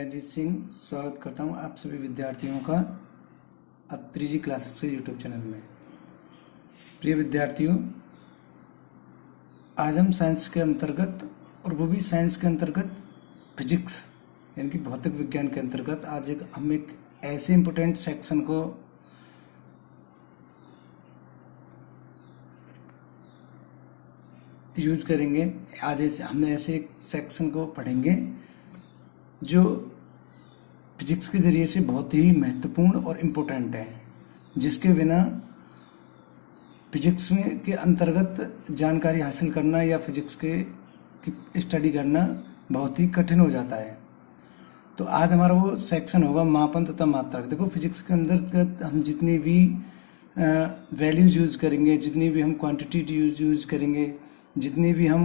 मैं अजीत सिंह स्वागत करता हूं आप सभी विद्यार्थियों का अत्री जी क्लासेस के यूट्यूब चैनल में। प्रिय विद्यार्थियों, आज हम साइंस के अंतर्गत, और वो भी साइंस के अंतर्गत फिजिक्स यानी कि भौतिक विज्ञान के अंतर्गत आज हम एक ऐसे इम्पोर्टेंट सेक्शन को यूज करेंगे। आज हमने ऐसे एक सेक्शन को पढ़ेंगे जो फिजिक्स के ज़रिए से बहुत ही महत्वपूर्ण और इम्पोर्टेंट है, जिसके बिना फिजिक्स में के अंतर्गत जानकारी हासिल करना या फिजिक्स की स्टडी करना बहुत ही कठिन हो जाता है। तो आज हमारा वो सेक्शन होगा मापन तथा मात्रक। देखो, फिजिक्स के अंतर्गत हम जितनी भी वैल्यूज यूज करेंगे, जितनी भी हम क्वांटिटी यूज करेंगे, जितनी भी हम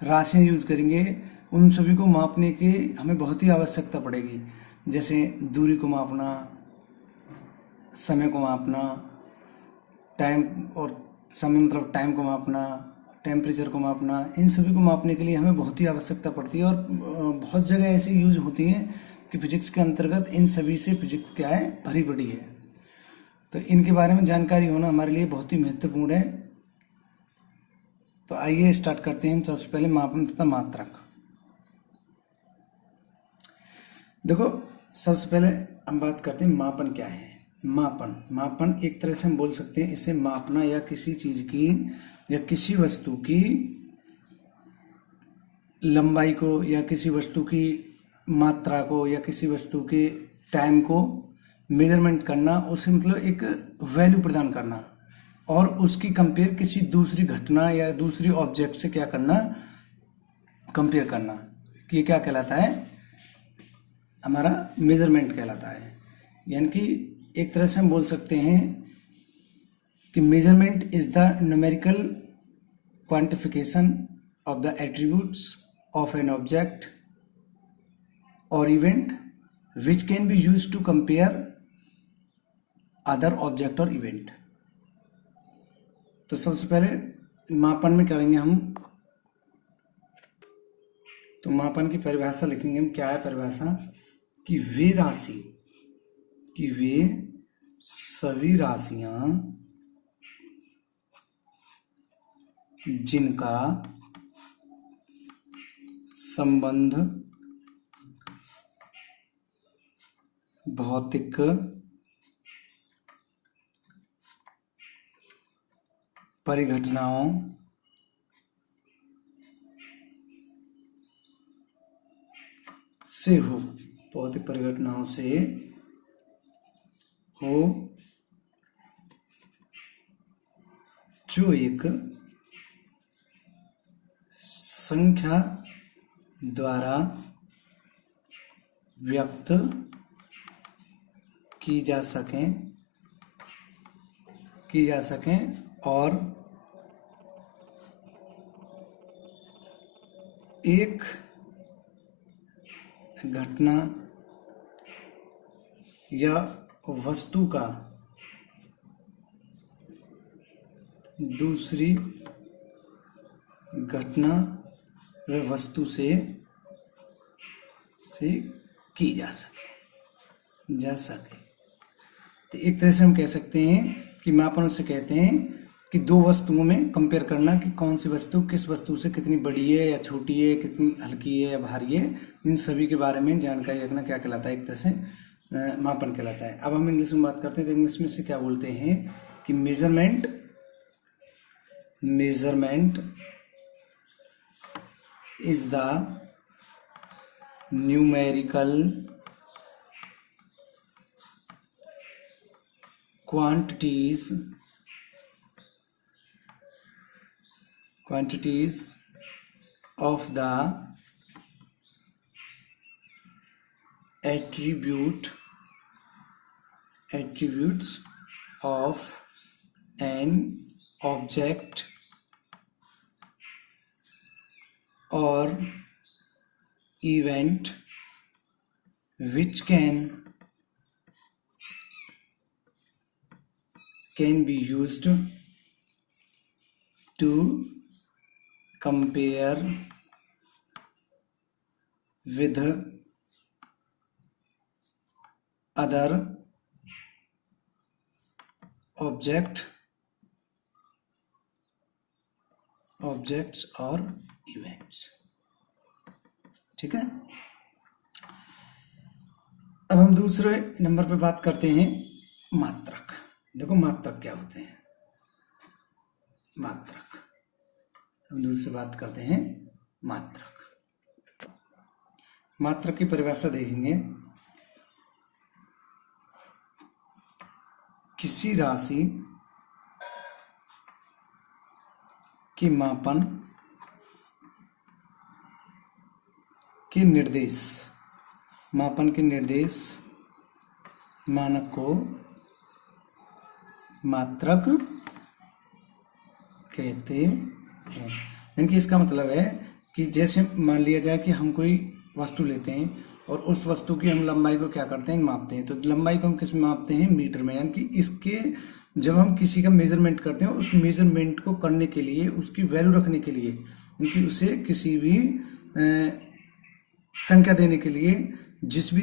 राशियाँ यूज करेंगे, उन सभी को मापने की हमें बहुत ही आवश्यकता पड़ेगी। जैसे दूरी को मापना, समय को मापना, टाइम और समय मतलब टाइम को मापना, टेम्परेचर को मापना, इन सभी को मापने के लिए हमें बहुत ही आवश्यकता पड़ती है। और बहुत जगह ऐसी यूज होती हैं कि फिजिक्स के अंतर्गत इन सभी से फिजिक्स क्या है, भरी पड़ी है। तो इनके बारे में जानकारी होना हमारे लिए बहुत ही महत्वपूर्ण है। तो आइए स्टार्ट करते हैं। सबसे पहले मापन तथा मात्रक। देखो, सबसे पहले हम बात करते हैं मापन क्या है। मापन एक तरह से हम बोल सकते हैं इसे मापना, या किसी चीज की या किसी वस्तु की लंबाई को, या किसी वस्तु की मात्रा को, या किसी वस्तु के टाइम को मेजरमेंट करना, उसे मतलब एक वैल्यू प्रदान करना, और उसकी कंपेयर किसी दूसरी घटना या दूसरी ऑब्जेक्ट से क्या करना, कंपेयर करना। ये क्या कहलाता है, हमारा मेजरमेंट कहलाता है। यानी कि एक तरह से हम बोल सकते हैं कि measurement is the numerical quantification of the attributes of an object और event which can be used to compare other object और इवेंट। तो सबसे पहले मापन में करेंगे हम, तो मापन की परिभाषा लिखेंगे हम। क्या है परिभाषा? कि वे सभी राशियां जिनका संबंध भौतिक परिघटनाओं से हो, भौतिक परिघटनाओं से हो, जो एक संख्या द्वारा व्यक्त की जा सकें और एक घटना या वस्तु का दूसरी घटना व वस्तु से की जा सके। तो एक तरह से हम कह सकते हैं कि मापन उसे कहते हैं कि दो वस्तुओं में कंपेयर करना कि कौन सी वस्तु किस वस्तु से कितनी बड़ी है या छोटी है, कितनी हल्की है या भारी है, इन सभी के बारे में जानकारी रखना क्या कहलाता है, एक तरह से मापन कहलाता है। अब हम इंग्लिश में बात करते हैं, तो इंग्लिश में से क्या बोलते हैं कि measurement is the numerical quantities of the attributes of an object or event which can be used to compare with other objects और इवेंट्स। ठीक है, अब हम दूसरे नंबर पे बात करते हैं मात्रक। देखो मात्रक क्या होते हैं। मात्रक, हम दूसरी बात करते हैं मात्रक। मात्रक की परिभाषा देखेंगे, किसी राशि की मापन के निर्देश, मापन के निर्देश मानक को मात्रक कहते हैं। यानी कि इसका मतलब है कि जैसे मान लिया जाए कि हम कोई वस्तु लेते हैं और उस वस्तु की हम लंबाई को क्या करते हैं, मापते हैं। तो लंबाई को हम किस में मापते हैं, मीटर में। यानी कि इसके जब हम किसी का मेजरमेंट करते हैं, उस मेजरमेंट को करने के लिए, उसकी वैल्यू रखने के लिए, यानी कि उसे किसी भी संख्या देने के लिए जिस भी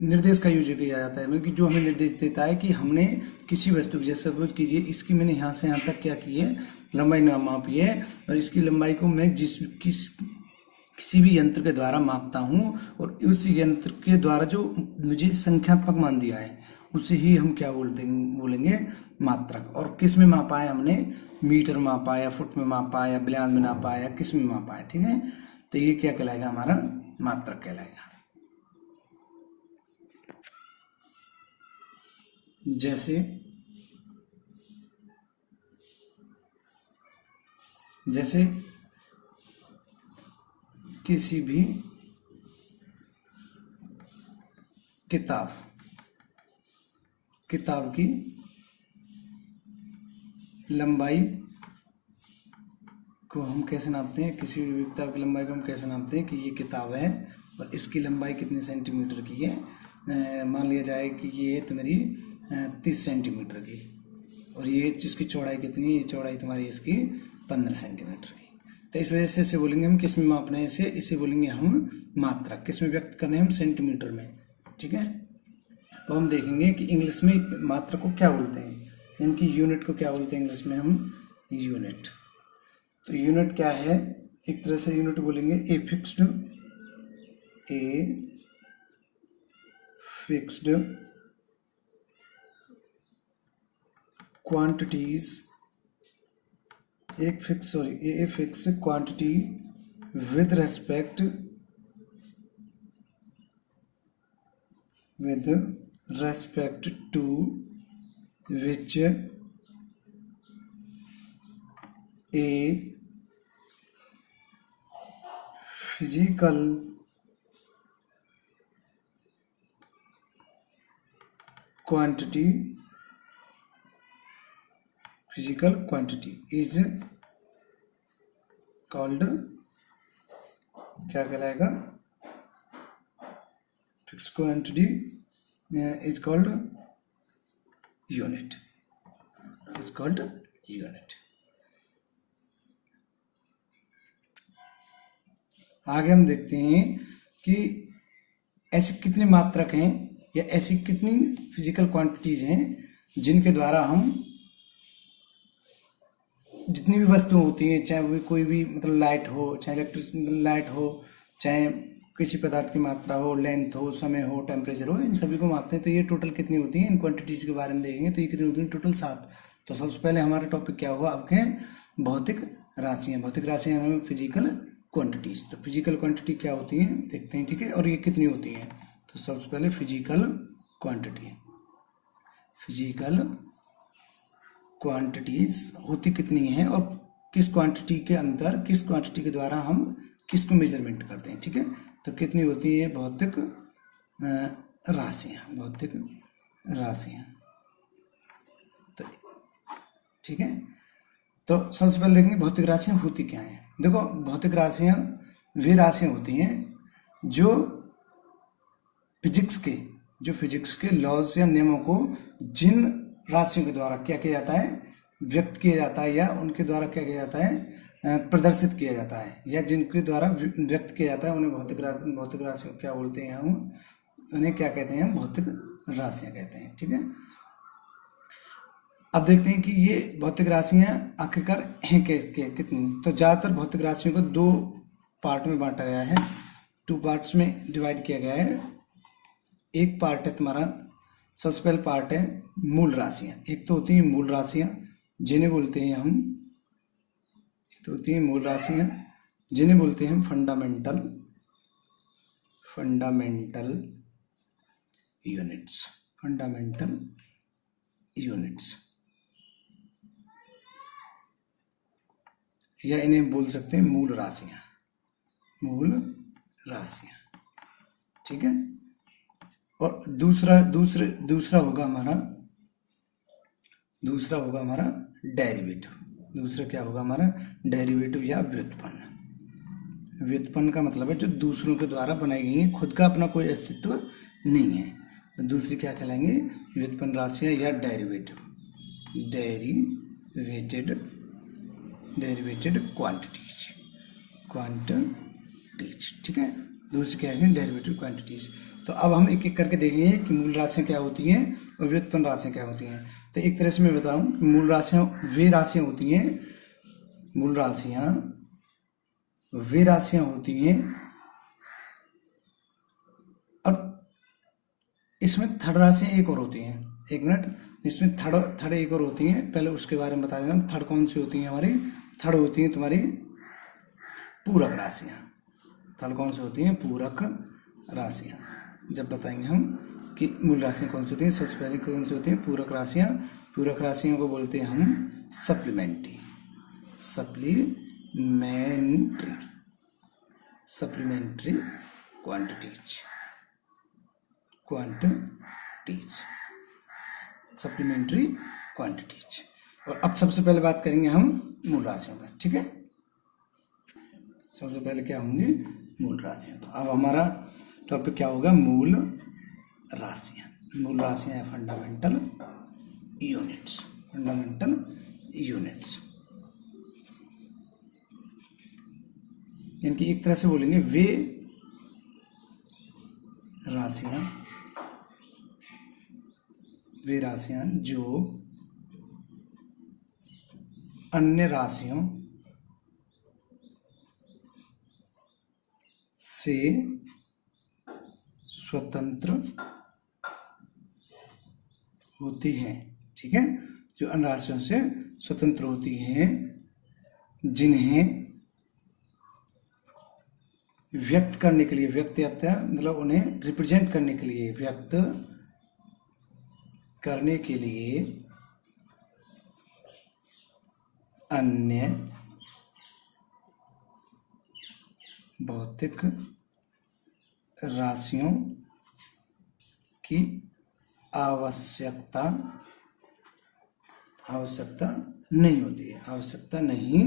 निर्देश का यूज किया जाता है, मतलब कि जो हमें निर्देश देता है कि हमने किसी वस्तु की, जैसे सपोज कीजिए इसकी मैंने यहाँ से यहाँ तक क्या की है, लंबाई मापी है, और इसकी लंबाई को मैं किसी भी यंत्र के द्वारा मापता हूँ, और उस यंत्र के द्वारा जो मुझे संख्यात्मक मान दिया है उसे ही हम क्या बोलेंगे, मात्रक। और किस में मापा है हमने, मीटर में मापा या फुट में मापा या बयान में मापा या किस में मापा है। ठीक है, तो ये क्या कहलाएगा, हमारा मात्रक कहलाएगा। जैसे किसी भी किताब की लंबाई को हम कैसे नापते हैं, किसी भी किताब की लंबाई को हम कैसे नापते हैं कि ये किताब है और इसकी लंबाई कितने सेंटीमीटर की है। मान लिया जाए कि ये तो मेरी 30 सेंटीमीटर की, और ये जिसकी चौड़ाई कितनी है, ये चौड़ाई तुम्हारी इसकी 15 सेंटीमीटर की। तो इस वजह से इसे बोलेंगे हम किस में मापना है, इसे बोलेंगे हम मात्रक। किस में व्यक्त करने हैं हम, सेंटीमीटर में। ठीक है, तो हम देखेंगे कि इंग्लिश में मात्रक को क्या बोलते हैं, यानी कि यूनिट को क्या बोलते हैं इंग्लिश में हम, यूनिट। तो यूनिट क्या है, एक तरह से यूनिट बोलेंगे a fixed quantities, a fix quantity with respect to which a physical quantity is called, क्या कहलाएगा, fix quantity is called unit, आगे हम देखते हैं कि ऐसे कितने मात्रक हैं या ऐसी कितनी फिजिकल क्वांटिटीज हैं जिनके द्वारा हम जितनी भी वस्तु होती हैं, चाहे वो कोई भी मतलब लाइट हो, चाहे इलेक्ट्रिक लाइट हो, चाहे किसी पदार्थ की मात्रा हो, लेंथ हो, समय हो, टेम्परेचर हो, इन सभी को मापते हैं। तो ये टोटल कितनी होती है, इन क्वांटिटीज के बारे में देखेंगे। तो ये कितनी होती है, टोटल 7। तो सबसे पहले हमारा टॉपिक क्या होगा आपके, भौतिक राशियां फिजिकल क्वांटिटीज। तो फिजिकल क्वांटिटी क्या होती है देखते हैं। ठीक है, और ये कितनी होती है, तो सबसे पहले फिजिकल क्वांटिटीज होती कितनी है और किस क्वांटिटी के अंदर, किस क्वांटिटी के द्वारा हम किसको मेजरमेंट करते हैं। ठीक है, तो कितनी होती है भौतिक राशियां। तो ठीक है, तो सबसे पहले देखेंगे भौतिक राशियां होती क्या हैं। देखो भौतिक राशियां वे राशियां होती हैं जो फिजिक्स के लॉज या नियमों को जिन राशियों के द्वारा क्या किया जाता है, व्यक्त किया जाता है, या उनके द्वारा क्या किया जाता है, प्रदर्शित किया जाता है, या जिनके द्वारा व्यक्त किया जाता है, उन्हें भौतिक राशियों क्या बोलते हैं हम, उन्हें क्या कहते हैं, भौतिक राशियां कहते हैं। ठीक है, अब देखते हैं कि ये भौतिक राशियां आखिरकार हैं कितनी। तो ज़्यादातर भौतिक राशियों को दो पार्ट में बांटा गया है, 2 पार्ट्स में डिवाइड किया गया है। एक पार्ट है तुम्हारा, सबसे पहले पार्ट है मूल राशियां। एक तो होती हैं मूल राशियां जिन्हें बोलते हैं हम, एक तो होती हैं मूल राशियां जिन्हें बोलते हैं हम फंडामेंटल यूनिट्स, फंडामेंटल यूनिट्स, या इन्हें बोल सकते हैं मूल राशियां, मूल राशियां। ठीक है, और दूसरा होगा हमारा डेरिवेटिव। दूसरा क्या होगा हमारा, डेरिवेटिव या व्युत्पन्न। व्युत्पन्न का मतलब है जो दूसरों के द्वारा बनाई गई है, खुद का अपना कोई अस्तित्व नहीं है। तो दूसरी क्या कहलाएंगे, व्युत्पन्न राशियां या डेरिवेटेड क्वांटिटीज। ठीक है, दूसरी क्या है, डेरिवेटिव क्वांटिटीज। तो अब हम एक एक करके देखेंगे कि मूल राशियां क्या होती हैं और व्युत्पन्न राशियां क्या होती हैं। तो एक तरह से मैं बताऊं, मूल राशियां वे राशियां होती हैं, मूल राशियां वे राशियां होती हैं, और इसमें थर्ड राशियां एक और होती हैं। एक मिनट, इसमें थर्ड एक और होती हैं, पहले उसके बारे में बता देता हूँ। थर्ड कौन सी होती हैं हमारी, थर्ड होती हैं तुम्हारी पूरक राशियां। थर्ड कौन सी होती हैं, पूरक राशियां। जब बताएंगे हम कि मूल राशियां कौन सी होती हैं, सबसे पहले कौन सी होती हैं, पूरक राशियां। पूरक राशियों को बोलते हैं हम सप्लीमेंट्री क्वांटिटीज, सप्लीमेंट्री क्वांटिटीज। और अब सबसे पहले बात करेंगे हम मूल राशियों में। ठीक है, सबसे पहले क्या होंगे, मूल राशियां। तो अब हमारा टॉपिक क्या होगा, मूल राशियां। मूल राशियां है फंडामेंटल यूनिट्स, यानी कि एक तरह से बोलेंगे वे राशियां जो अन्य राशियों से स्वतंत्र होती हैं। ठीक है, जो अन्य राशियों से स्वतंत्र होती हैं, जिन्हें व्यक्त करने के लिए, व्यक्त मतलब उन्हें रिप्रेजेंट करने के लिए, व्यक्त करने के लिए अन्य भौतिक राशियों की आवश्यकता नहीं होती है। आवश्यकता नहीं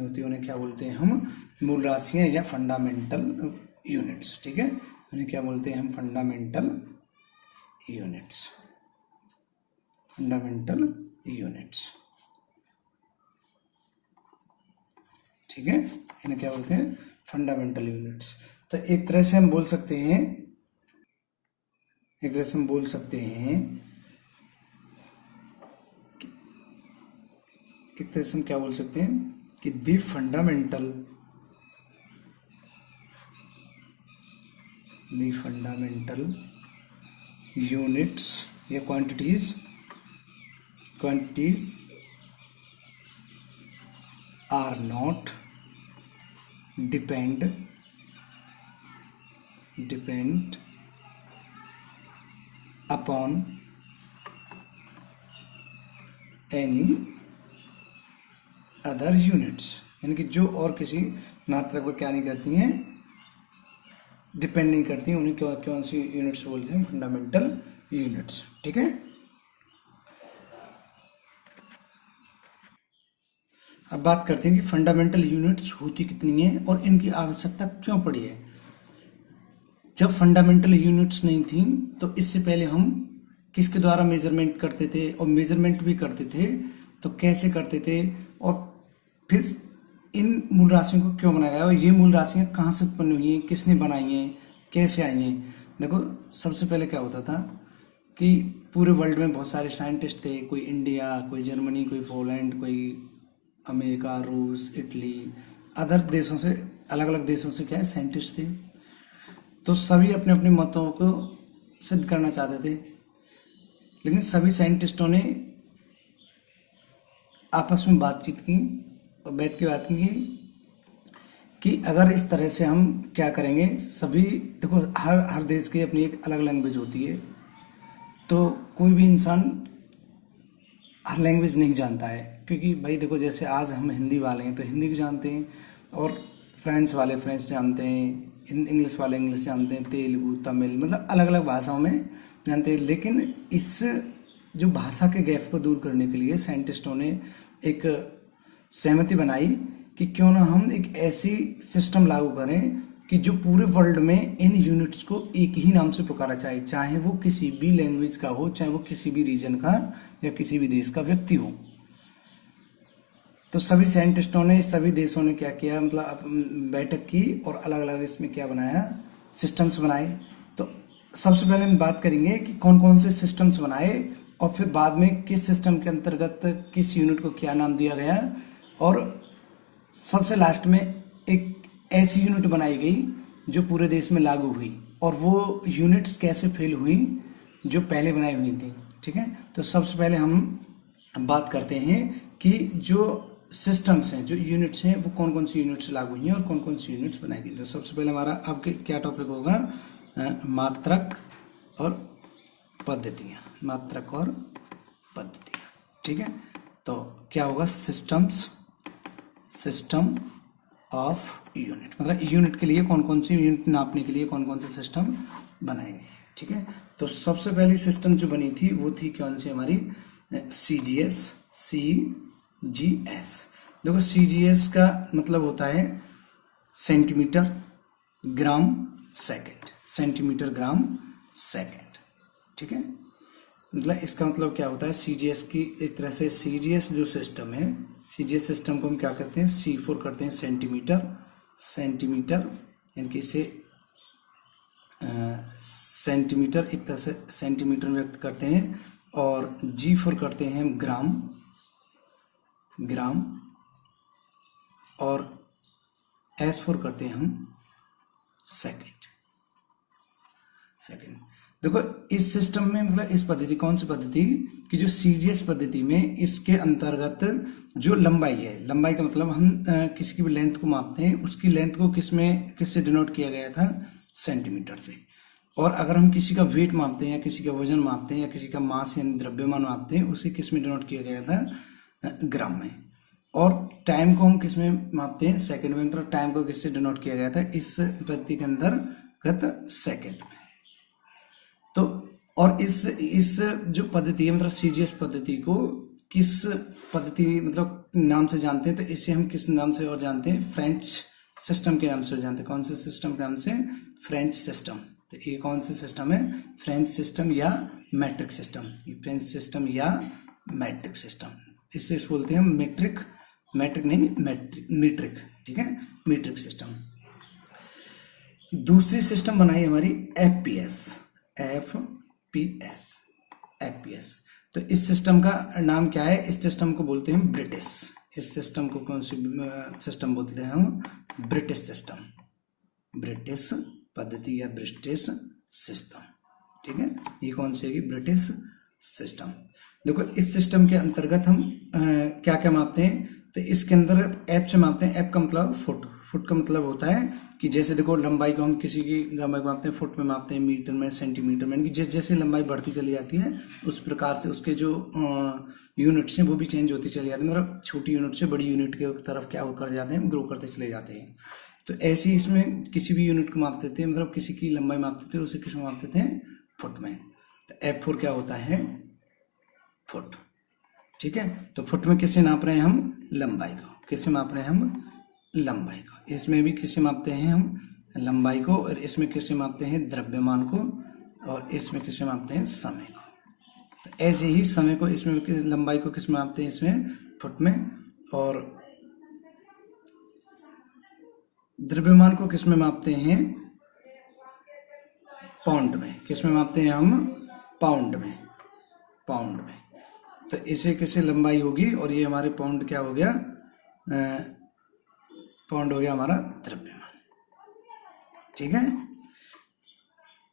होती, उन्हें क्या बोलते हैं हम, मूल राशियां या फंडामेंटल यूनिट्स। ठीक है, उन्हें क्या बोलते हैं हम, फंडामेंटल यूनिट्स। ठीक है, इन्हें क्या बोलते हैं, फंडामेंटल यूनिट्स। तो एक तरह से हम बोल सकते हैं क्या बोल सकते हैं कि दी फंडामेंटल यूनिट्स या quantities are not depend upon any other units, यानी कि जो और किसी मात्रा को क्या नहीं करती हैं, डिपेंड नहीं करती हैं। उन्हें कौन सी यूनिट्स बोलते हैं, फंडामेंटल यूनिट्स। ठीक है, अब बात करते हैं कि फंडामेंटल यूनिट्स होती कितनी हैं और इनकी आवश्यकता क्यों पड़ी है। जब फंडामेंटल यूनिट्स नहीं थी तो इससे पहले हम किसके द्वारा मेजरमेंट करते थे, और मेजरमेंट भी करते थे तो कैसे करते थे, और फिर इन मूल राशियों को क्यों बनाया गया, और ये मूल राशियां कहाँ से उत्पन्न हुई हैं, किसने बनाई हैं, कैसे आई हैं? देखो, सबसे पहले क्या होता था कि पूरे वर्ल्ड में बहुत सारे साइंटिस्ट थे, कोई इंडिया, कोई जर्मनी, कोई पोलैंड, कोई अमेरिका, रूस, इटली, अदर देशों से, अलग अलग देशों से क्या है साइंटिस्ट थे। तो सभी अपने अपने मतों को सिद्ध करना चाहते थे, लेकिन सभी साइंटिस्टों ने आपस में बातचीत की और बैठ के बात की कि अगर इस तरह से हम क्या करेंगे, सभी देखो हर हर देश की अपनी एक अलग लैंग्वेज होती है, तो कोई भी इंसान हर लैंग्वेज नहीं जानता है, क्योंकि भाई देखो जैसे आज हम हिंदी वाले हैं तो हिंदी भी जानते हैं, और फ्रेंच वाले फ्रेंच जानते हैं, इंग्लिश वाले इंग्लिश जानते हैं, तेलुगु, तमिल, मतलब अलग अलग भाषाओं में जानते हैं। लेकिन इस जो भाषा के गैप को दूर करने के लिए साइंटिस्टों ने एक सहमति बनाई कि क्यों ना हम एक ऐसी सिस्टम लागू करें कि जो पूरे वर्ल्ड में इन यूनिट्स को एक ही नाम से पुकारा जाए, चाहे वो किसी भी लैंग्वेज का हो, चाहे वो किसी भी रीजन का या किसी भी देश का व्यक्ति हो। तो सभी साइंटिस्टों ने, सभी देशों ने क्या किया, मतलब बैठक की और अलग अलग इसमें क्या बनाया, सिस्टम्स बनाए। तो सबसे पहले हम बात करेंगे कि कौन कौन से सिस्टम्स बनाए, और फिर बाद में किस सिस्टम के अंतर्गत किस यूनिट को क्या नाम दिया गया, और सबसे लास्ट में एक ऐसी यूनिट बनाई गई जो पूरे देश में लागू हुई, और वो यूनिट्स कैसे फेल हुई जो पहले बनाई हुई थी। ठीक है, तो सबसे पहले हम बात करते हैं कि जो सिस्टम्स हैं, जो यूनिट्स हैं, वो कौन कौन सी यूनिट्स लागू हुई हैं और कौन कौन सी यूनिट्स बनाई गई। तो सबसे पहले हमारा आपके क्या टॉपिक होगा, मात्रक और पद्धतियाँ, मात्रक और पद्धतियाँ। ठीक है, तो क्या होगा, सिस्टम्स, सिस्टम ऑफ यूनिट, मतलब यूनिट के लिए कौन कौन सी, यूनिट नापने के लिए कौन कौन से सिस्टम बनाए गए। ठीक है, तो सबसे पहली सिस्टम जो बनी थी वो थी कौन सी, हमारी CGS, CGS। देखो CGS का मतलब होता है centimetre gram second, centimetre gram second. ठीक है, मतलब इसका मतलब क्या होता है, CGS की एक तरह से CGS जो सिस्टम है, CGS सिस्टम को हम क्या करते हैं, C4 करते हैं सेंटीमीटर, सेंटीमीटर यानी कि इसे सेंटीमीटर एक तरह से सेंटीमीटर में व्यक्त करते हैं, और G4 करते हैं हम ग्राम, ग्राम, और S4 करते हैं हम सेकंड, सेकंड। देखो इस सिस्टम में, मतलब इस पद्धति, कौन सी पद्धति कि जो CGS पद्धति में, इसके अंतर्गत जो लंबाई है, लंबाई का मतलब हम किसी की भी लेंथ को मापते हैं, उसकी लेंथ को किससे डिनोट किया गया था, सेंटीमीटर से। और अगर हम किसी का वेट मापते हैं या किसी का वजन मापते हैं या किसी का मास यानी द्रव्यमान मापते हैं, उसे किस में डिनोट किया गया था, ग्राम में। और टाइम को हम किस में मापते हैं, सेकंड में, मतलब टाइम को किससे डिनोट किया गया था, इस पद्धति के अंतर्गत सेकंड में। तो और इस जो पद्धति है, मतलब CGS पद्धति को किस पद्धति मतलब नाम से जानते हैं, तो इसे हम किस नाम से और जानते हैं, फ्रेंच सिस्टम के नाम से जानते हैं। कौन से सिस्टम के नाम से, फ्रेंच सिस्टम। तो ये कौन सा सिस्टम है, फ्रेंच सिस्टम या मैट्रिक सिस्टम, ये फ्रेंच सिस्टम या मैट्रिक सिस्टम, इससे बोलते हैं मैट्रिक, मैट्रिक नहीं मीट्रिक। ठीक है, मीट्रिक सिस्टम। दूसरी सिस्टम बनाई हमारी FPS, FPS। तो इस सिस्टम का नाम क्या है, इस सिस्टम को बोलते हैं ब्रिटिश, इस सिस्टम को कौन सी सिस्टम बोलते हैं हम, ब्रिटिश सिस्टम, ब्रिटिश पद्धति या ब्रिटिश सिस्टम। ठीक है, ये कौन सी है, ब्रिटिश सिस्टम। देखो इस सिस्टम के अंतर्गत हम क्या क्या मापते हैं, तो इसके अंतर्गत एफ से मापते हैं। एफ का मतलब फुट, फुट का मतलब होता है कि जैसे देखो लंबाई को हम किसी की लंबाई को मापते हैं फुट में मापते हैं, मीटर में, सेंटीमीटर में, यानी कि जैसे जैसे लंबाई बढ़ती चली जाती है उस प्रकार से उसके जो यूनिट्स हैं वो भी चेंज होती चली जाती है, मतलब छोटी यूनिट से बड़ी यूनिट की तरफ क्या कर जाते हैं, ग्रो करते चले जाते हैं। तो ऐसे ही इसमें किसी भी यूनिट को मापते थे, मतलब किसी की लंबाई मापते थे उसे किस में मापते थे, फुट में। तो F4 क्या होता है, फुट। ठीक है, तो फुट में किससे नाप रहे हैं हम, लंबाई को, किससे माप रहे हैं हम, लंबाई को। इसमें भी किससे मापते हैं हम, लंबाई को, और इसमें किससे मापते हैं, द्रव्यमान को, और इसमें किससे मापते हैं, समय को। तो ऐसे ही समय को, इसमें लंबाई को किस में मापते हैं, इसमें फुट में, और द्रव्यमान को किस में मापते हैं, पाउंड में। किस में मापते हैं हम? पाउंड में। पाउंड में। तो इसे किसे लंबाई होगी, और ये हमारे पाउंड क्या हो गया? पाउंड हो गया हमारा द्रव्यमान। ठीक है।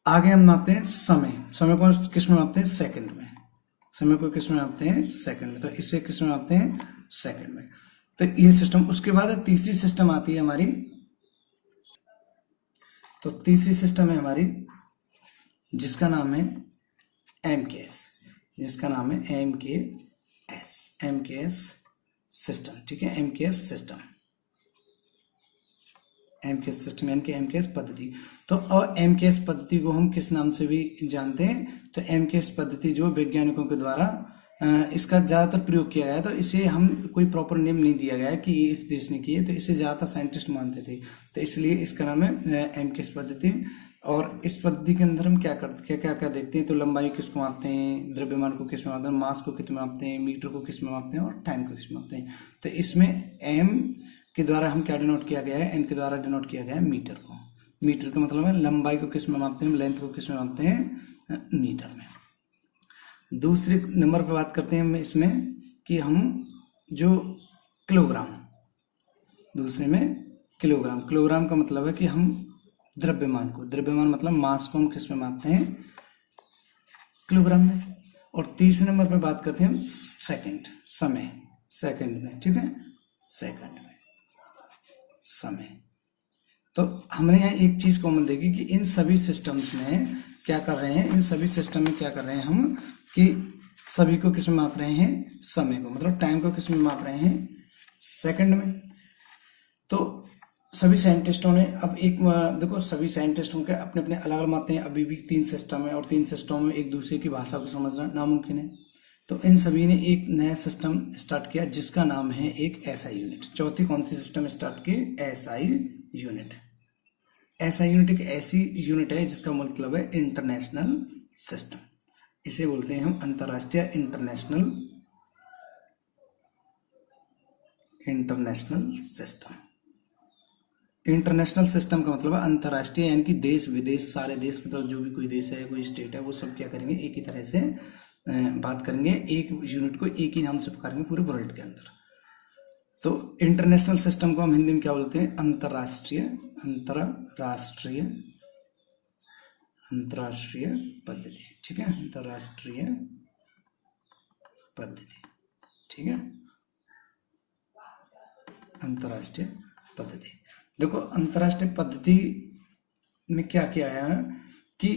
आगे हम मापते हैं समय। समय को किस में मापते हैं? सेकंड में। समय को किस में मापते हैं? सेकंड में। तो इसे किस में मापते हैं? सेकंड में। तो ये सिस्टम। उसके बाद तीसरी सिस्टम आती है हमारी। तो तीसरी सिस्टम है हमारी जिसका नाम है एमकेएस। जिसका नाम है एमकेएस। MKS system. ठीक है, एमकेएस सिस्टम। एमकेएस सिस्टम यानी कि एमकेएस पद्धति। तो और एमकेएस पद्धति को हम किस नाम से भी जानते हैं? तो एमकेएस पद्धति जो वैज्ञानिकों के द्वारा इसका ज़्यादातर प्रयोग किया गया है। तो इसे हम कोई प्रॉपर नेम नहीं दिया गया है कि ये इस देश ने की है, तो इसे ज़्यादातर साइंटिस्ट मानते थे, तो इसलिए इसका नाम है एमकेएस पद्धति। और इस पद्धति के अंदर हम क्या करते, क्या देखते हैं? तो लंबाई किसको मापते हैं, द्रव्यमान को किस में मापते हैं, मास को किस में मापते हैं, मीटर को किस में मापते हैं, और टाइम को किस में मापते हैं। तो इसमें एम के द्वारा हम क्या डिनोट किया गया है? एम के द्वारा डिनोट किया गया है मीटर को। मीटर का मतलब है लंबाई को किस में मापते हैं, लेंथ को किस में मापते हैं? मीटर में। दूसरे नंबर पे बात करते हैं हम इसमें कि हम जो किलोग्राम, दूसरे में किलोग्राम। किलोग्राम का मतलब है कि हम द्रव्यमान को, द्रव्यमान मतलब मास को हम किस में मापते हैं? किलोग्राम में। और तीसरे नंबर पे बात करते हैं हम सेकंड, समय, सेकंड में। ठीक है, सेकंड में, समय। तो हमने यहाँ एक चीज कॉमन देखी कि इन सभी सिस्टम्स में क्या कर रहे हैं, इन सभी सिस्टम में क्या कर रहे हैं हम कि सभी को किस में माप रहे हैं? समय को, मतलब टाइम को किस में माप रहे हैं? सेकंड में। तो सभी साइंटिस्टों ने अब एक देखो, सभी साइंटिस्टों के अपने अपने अलग अलग मापते हैं। अभी भी 3 सिस्टम है और 3 सिस्टम में एक दूसरे की भाषा को समझना नामुमकिन है। तो इन सभी ने एक नया सिस्टम स्टार्ट किया जिसका नाम है एक एसआई यूनिट। चौथी कौन सी सिस्टम स्टार्ट की? SI unit. एसआई यूनिट एक ऐसी यूनिट है जिसका मतलब है इंटरनेशनल सिस्टम। इसे बोलते हैं हम अंतरराष्ट्रीय, इंटरनेशनल सिस्टम। इंटरनेशनल सिस्टम का मतलब है अंतरराष्ट्रीय, यानी कि देश विदेश, सारे देश, मतलब जो भी कोई देश है, कोई स्टेट है, वो सब क्या करेंगे? एक ही तरह से बात करेंगे, एक यूनिट को एक ही नाम से पुकारेंगे पूरे वर्ल्ड के अंदर। तो इंटरनेशनल सिस्टम को हम हिंदी में क्या बोलते हैं? अंतरराष्ट्रीय, अंतरराष्ट्रीय, अंतरराष्ट्रीय पद्धति। ठीक है, अंतरराष्ट्रीय पद्धति। ठीक है, अंतरराष्ट्रीय पद्धति। देखो, अंतरराष्ट्रीय पद्धति में क्या किया है कि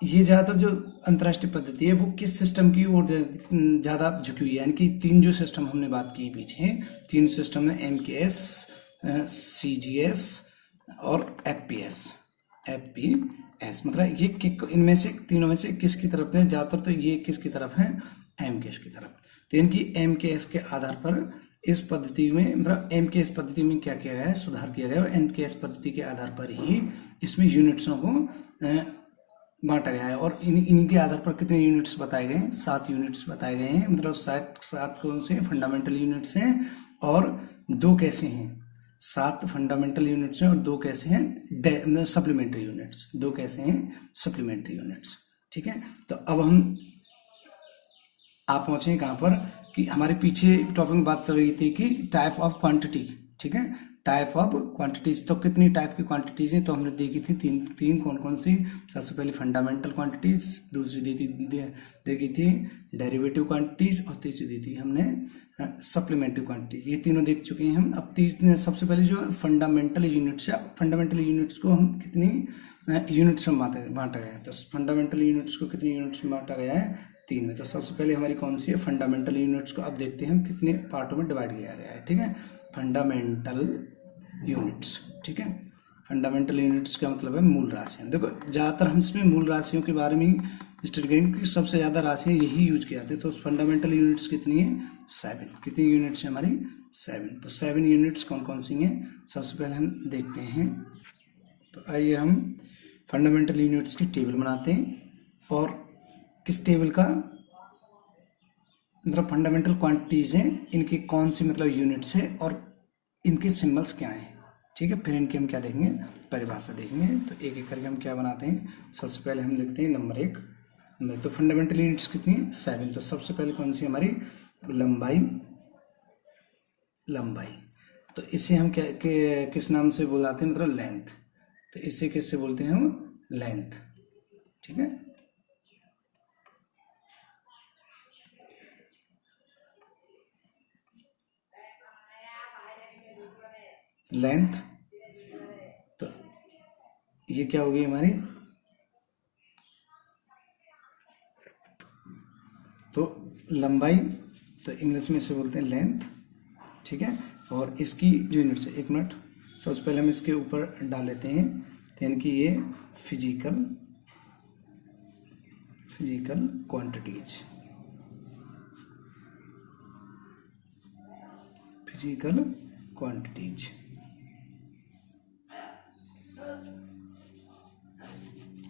ये ज़्यादातर जो अंतरराष्ट्रीय पद्धति है वो किस सिस्टम की ओर ज़्यादा झुकी हुई है? यानी कि 3 जो सिस्टम हमने बात की पीछे, 3 सिस्टम है एमकेएस, सीजीएस और एफपीएस। एफपीएस मतलब ये इनमें से तीनों में से किसकी तरफ है ज़्यादातर? तो ये किसकी तरफ है? एमकेएस की तरफ। तो इनकी एमकेएस के आधार पर इस पद्धति में, मतलब एमकेएस पद्धति में क्या किया गया है? सुधार किया गया है। और एमकेएस पद्धति के आधार पर ही इसमें यूनिट्सों को बांटा गया है। और इनके आधार पर कितने यूनिट्स बताए गए हैं? 7 यूनिट्स बताए गए हैं। मतलब 7 कौन से फंडामेंटल यूनिट्स हैं और 2 कैसे हैं? 7 फंडामेंटल यूनिट्स हैं और 2 कैसे हैं? Supplementary units. 2 कैसे हैं? Supplementary units. ठीक है, तो अब हम आप पहुंचे कहाँ पर कि हमारे पीछे टॉपिक में बात चल रही थी कि टाइप ऑफ क्वांटिटी। ठीक है, टाइप ऑफ क्वांटिटीज। तो कितनी टाइप की क्वांटिटीज हैं? तो हमने देखी थी तीन कौन कौन सी? सबसे पहले फंडामेंटल क्वांटिटीज, दूसरी देखी थी डेरिवेटिव क्वांटिटीज, और तीसरी दी थी हमने सप्लीमेंट्री क्वांटिटीज। ये तीनों देख चुके हैं हम। अब सबसे पहले जो फंडामेंटल यूनिट्स है, फंडामेंटल यूनिट्स को हम कितनी यूनिट्स में बांटा गया है? तो फंडामेंटल यूनिट्स को कितनी यूनिट्स में बांटा गया है? 3 में। तो सबसे पहले हमारी कौन सी है? फंडामेंटल यूनिट्स को अब देखते हैं हम कितने पार्टों में डिवाइड किया गया है। ठीक है, फंडामेंटल यूनिट्स। ठीक है, फंडामेंटल यूनिट्स का मतलब है मूल राशियाँ। देखो, ज़्यादातर हम इसमें मूल राशियों के बारे में स्टडी करेंगे क्योंकि सबसे ज़्यादा राशियाँ यही यूज किए जाते हैं। तो फंडामेंटल यूनिट्स कितनी है? 7। कितनी यूनिट्स है हमारी? 7। तो 7 यूनिट्स कौन कौन सी हैं? सबसे पहले हम देखते हैं। तो आइए हम फंडामेंटल यूनिट्स की टेबल बनाते हैं। और किस टेबल का मतलब फंडामेंटल क्वांटिटीज हैं, इनकी कौन सी मतलब यूनिट्स है और इनके सिंबल्स क्या हैं? ठीक है, फिर इनकी हम क्या देखेंगे, परिभाषा देखेंगे। तो एक एक करके हम क्या बनाते हैं, सबसे पहले हम लिखते हैं नंबर 1। तो फंडामेंटल यूनिट्स कितनी है, 7। तो सबसे पहले कौन सी हमारी, लंबाई। लंबाई तो इसे हम क्या किस नाम से बुलाते हैं, मतलब लेंथ। तो इसे किससे बोलते हैं हम, लेंथ। ठीक है, लेंथ। तो ये क्या होगी हमारी, तो लंबाई, तो इंग्लिश में इसे बोलते हैं लेंथ। ठीक है, और इसकी जो यूनिट्स है, 1 मिनट, सबसे पहले हम इसके ऊपर डाल लेते हैं। तो यानी कि ये फिजिकल क्वांटिटीज, फिजिकल क्वांटिटीज।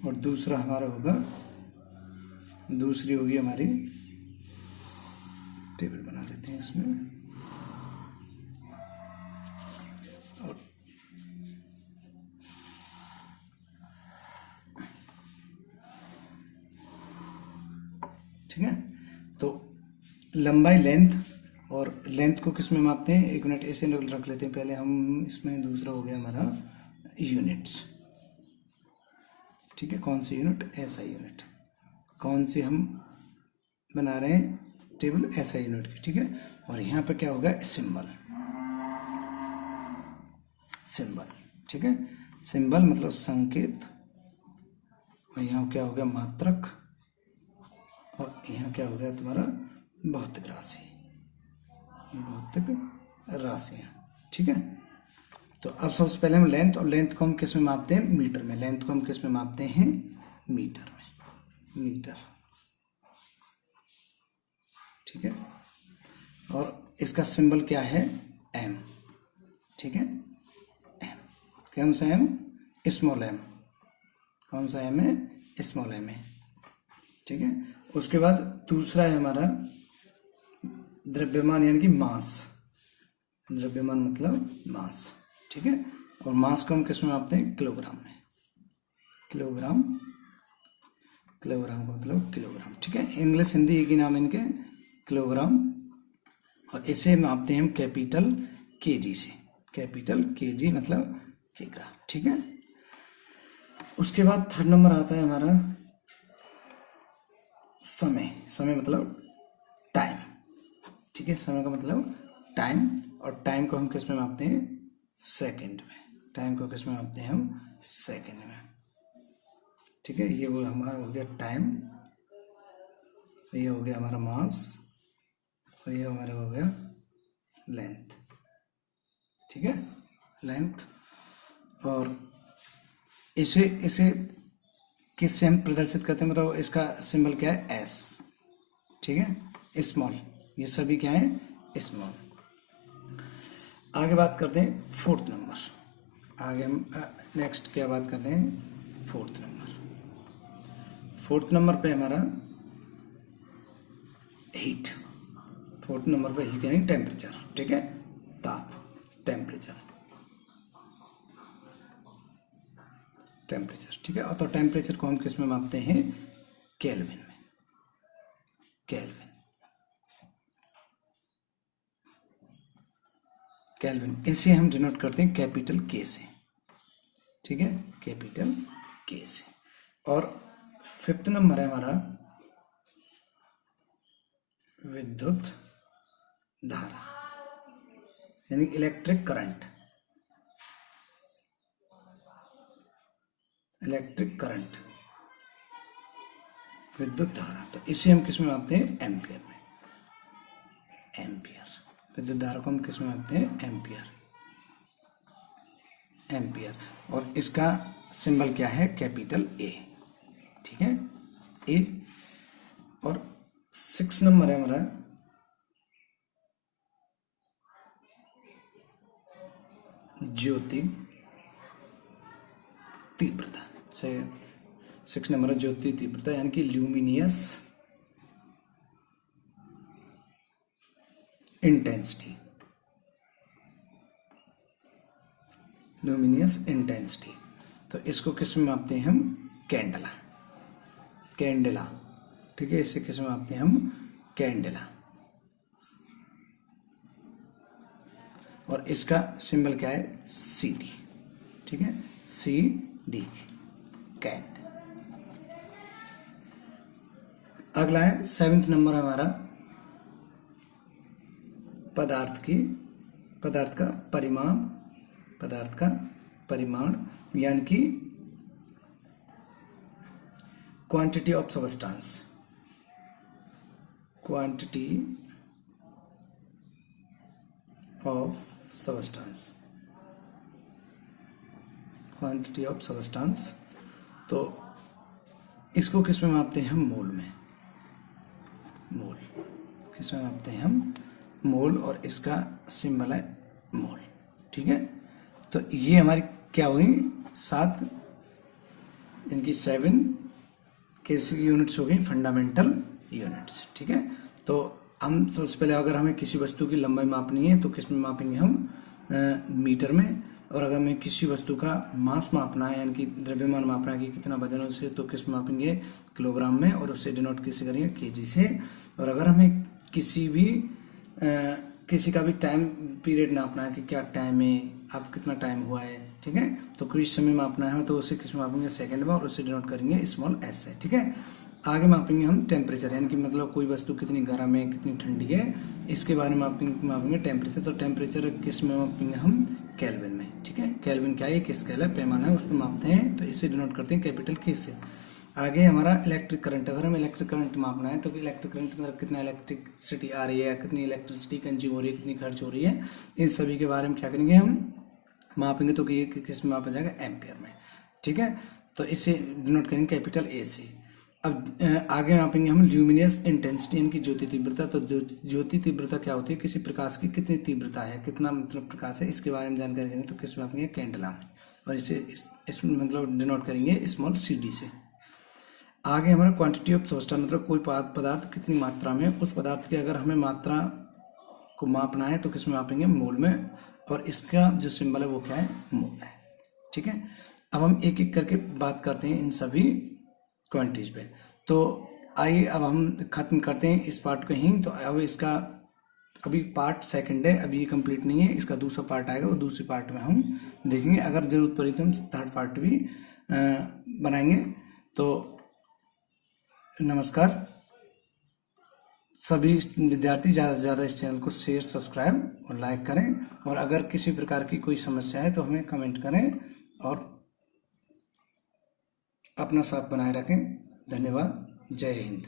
और दूसरा हमारा होगा, दूसरी होगी हमारी, टेबल बना लेते हैं इसमें। और ठीक है, तो लंबाई लेंथ, और लेंथ को किस में मापते हैं, 1 मिनट ऐसे रख लेते हैं पहले हम इसमें। दूसरा हो गया हमारा यूनिट्स। ठीक है, कौन सी यूनिट, एसआई यूनिट। कौन सी हम बना रहे हैं, टेबल एसआई यूनिट की। ठीक है, और यहाँ पे क्या होगा, सिंबल। ठीक है, सिंबल मतलब संकेत। और यहाँ क्या हो गया, मात्रक। और यहाँ क्या हो गया तुम्हारा, भौतिक राशि, भौतिक राशियाँ। ठीक है, तो अब सबसे पहले हम लेंथ, और लेंथ को हम किस में मापते हैं, मीटर में। लेंथ को हम किस में मापते हैं, मीटर में, मीटर। ठीक है, और इसका सिंबल क्या है, एम। ठीक है, एम। कौन सा एम, स्मॉल एम। कौन सा एम है, स्मॉल एम है। ठीक है, उसके बाद दूसरा है हमारा द्रव्यमान, यानी कि मास। द्रव्यमान मतलब मास। ठीक है, और मास को हम किस में मापते हैं, किलोग्राम में। किलोग्राम, किलोग्राम का मतलब किलोग्राम। ठीक है, इंग्लिश हिंदी एक ही नाम है इनके, किलोग्राम। और इसे मापते हैं हम कैपिटल केजी से। कैपिटल केजी मतलब किग्रा। ठीक है, उसके बाद थर्ड नंबर आता है हमारा समय। समय मतलब टाइम। ठीक है, समय का मतलब टाइम, और टाइम को हम किस में मापते हैं, सेकंड में। टाइम को किस में मापते हैं हम, सेकंड में। ठीक है, ये वो हमारा हो गया टाइम, ये हो गया हमारा मास, और ये हमारा हो गया लेंथ। ठीक है, लेंथ। और इसे इसे किससे हम प्रदर्शित करते हैं, मतलब इसका सिंबल क्या है, एस। ठीक है, स्मॉल। ये सभी क्या है, स्मॉल। आगे बात करते हैं फोर्थ नंबर। आगे हम नेक्स्ट क्या बात करते हैं, फोर्थ नंबर। फोर्थ नंबर पे हमारा हीट। फोर्थ नंबर पे हीट यानी टेम्परेचर। ठीक है, ताप, टेम्परेचर, टेम्परेचर। ठीक है, और तो टेम्परेचर को हम किस में मापते हैं, केल्विन में। Kelvin, kelvin. इसे हम डिनोट करते हैं कैपिटल के से। ठीक है, कैपिटल के से। और फिफ्थ नंबर है हमारा विद्युत धारा, यानी इलेक्ट्रिक करंट। इलेक्ट्रिक करंट, विद्युत धारा। तो इसे हम किस में मापते हैं, एम्पियर में। एम्पियर, विद्युत धारा को हम किस में मापते हैं, एम्पियर। एम्पियर, और इसका सिंबल क्या है, कैपिटल ए। ठीक है, ए। और 6 नंबर है हमारा ज्योति तीव्रता से। 6 नंबर है ज्योति तीव्रता, यानी कि ल्यूमिनियस इंटेंसिटी। Luminous intensity. तो इसको किस में मापते हैं हम? कैंडेला, कैंडेला, ठीक है, इसे किस में मापते हैं हम? कैंडेला। और इसका सिंबल क्या है? सी डी, ठीक है, सी डी, कैंड। अगला है 7th नंबर हमारा पदार्थ का परिमाण, पदार्थ का परिमाण यानी कि quantity of substance, quantity of substance, quantity of substance. तो इसको किस में मापते हैं हम? मोल में, मोल, किस में मापते हैं हम? मोल, और इसका सिंबल है मोल, ठीक है। तो ये हमारी क्या हुई? 7 इनकी 7 कैसी यूनिट्स हो गई? फंडामेंटल यूनिट्स, ठीक है। तो हम सबसे पहले अगर हमें किसी वस्तु की लंबाई मापनी है तो किस में मापेंगे हम? मीटर में। और अगर हमें किसी वस्तु का मास मापना है यानी कि द्रव्यमान मापना है कि कितना वजन है उसे, तो किस में मापेंगे? किलोग्राम में, और उससे डिनोट किसे करेंगे? केजी से। और अगर हमें किसी का भी टाइम पीरियड नापना है कि क्या टाइम है, अब कितना टाइम हुआ है, ठीक है, तो कुछ समय मापना है तो उसे किस में मापेंगे? सेकंड में, और उसे डिनोट करेंगे स्मॉल एस से, ठीक है। आगे मापेंगे हम टेम्परेचर, यानी कि मतलब कोई वस्तु कितनी गर्म है कितनी ठंडी है, इसके बारे में मापेंगे टेम्परेचर। तो टेम्परेचर किस में मापेंगे हम? केल्विन में, ठीक है। केल्विन क्या है? किस स्केल है? पैमाना है, उस पर मापते हैं, तो इसे डिनोट करते हैं कैपिटल के से। आगे हमारा इलेक्ट्रिक करंट, अगर हमें इलेक्ट्रिक करंट मापना है तो इलेक्ट्रिक करंट मतलब कितना इलेक्ट्रिसिटी आ रही है, कितनी इलेक्ट्रिसिटी कंज्यूम हो रही है, कितनी खर्च हो रही है, इन सभी के बारे में क्या करेंगे हम? मापेंगे। तो ये किस में मापा जाएगा? एम्पियर में, ठीक है। तो इसे डिनोट करेंगे कैपिटल ए से। अब आगे मापेंगे हम ल्यूमिनियस इंटेंसिटी, इनकी ज्योति तीव्रता। तो ज्योति तीव्रता क्या होती है? किसी प्रकाश की कितनी तीव्रता है, कितना मतलब प्रकाश है, इसके बारे में जानकारी देंगे। तो किस में मापेंगे? कैंडेला में, और इसे इसमें मतलब डिनोट करेंगे स्मॉल सी डी से। आगे हमारा क्वांटिटी ऑफ सबस्टेंस, मतलब कोई पदार्थ कितनी मात्रा में, उस पदार्थ की अगर हमें मात्रा को मापना है तो किस में मापेंगे? मोल में, और इसका जो सिंबल है वो क्या है? मोल है, ठीक है। अब हम एक एक करके बात करते हैं इन सभी क्वांटिटीज पे। तो आइए अब हम खत्म करते हैं इस पार्ट को ही। तो अब इसका अभी पार्ट सेकंड है, अभी ये कंप्लीट नहीं है, इसका दूसरा पार्ट आएगा, वो दूसरे पार्ट में हम देखेंगे। अगर जरूरत पड़ी तो हम थर्ड पार्ट भी बनाएंगे। तो नमस्कार सभी विद्यार्थी, ज़्यादा से ज़्यादा इस चैनल को शेयर, सब्सक्राइब और लाइक करें। और अगर किसी प्रकार की कोई समस्या है तो हमें कमेंट करें और अपना साथ बनाए रखें। धन्यवाद। जय हिंद।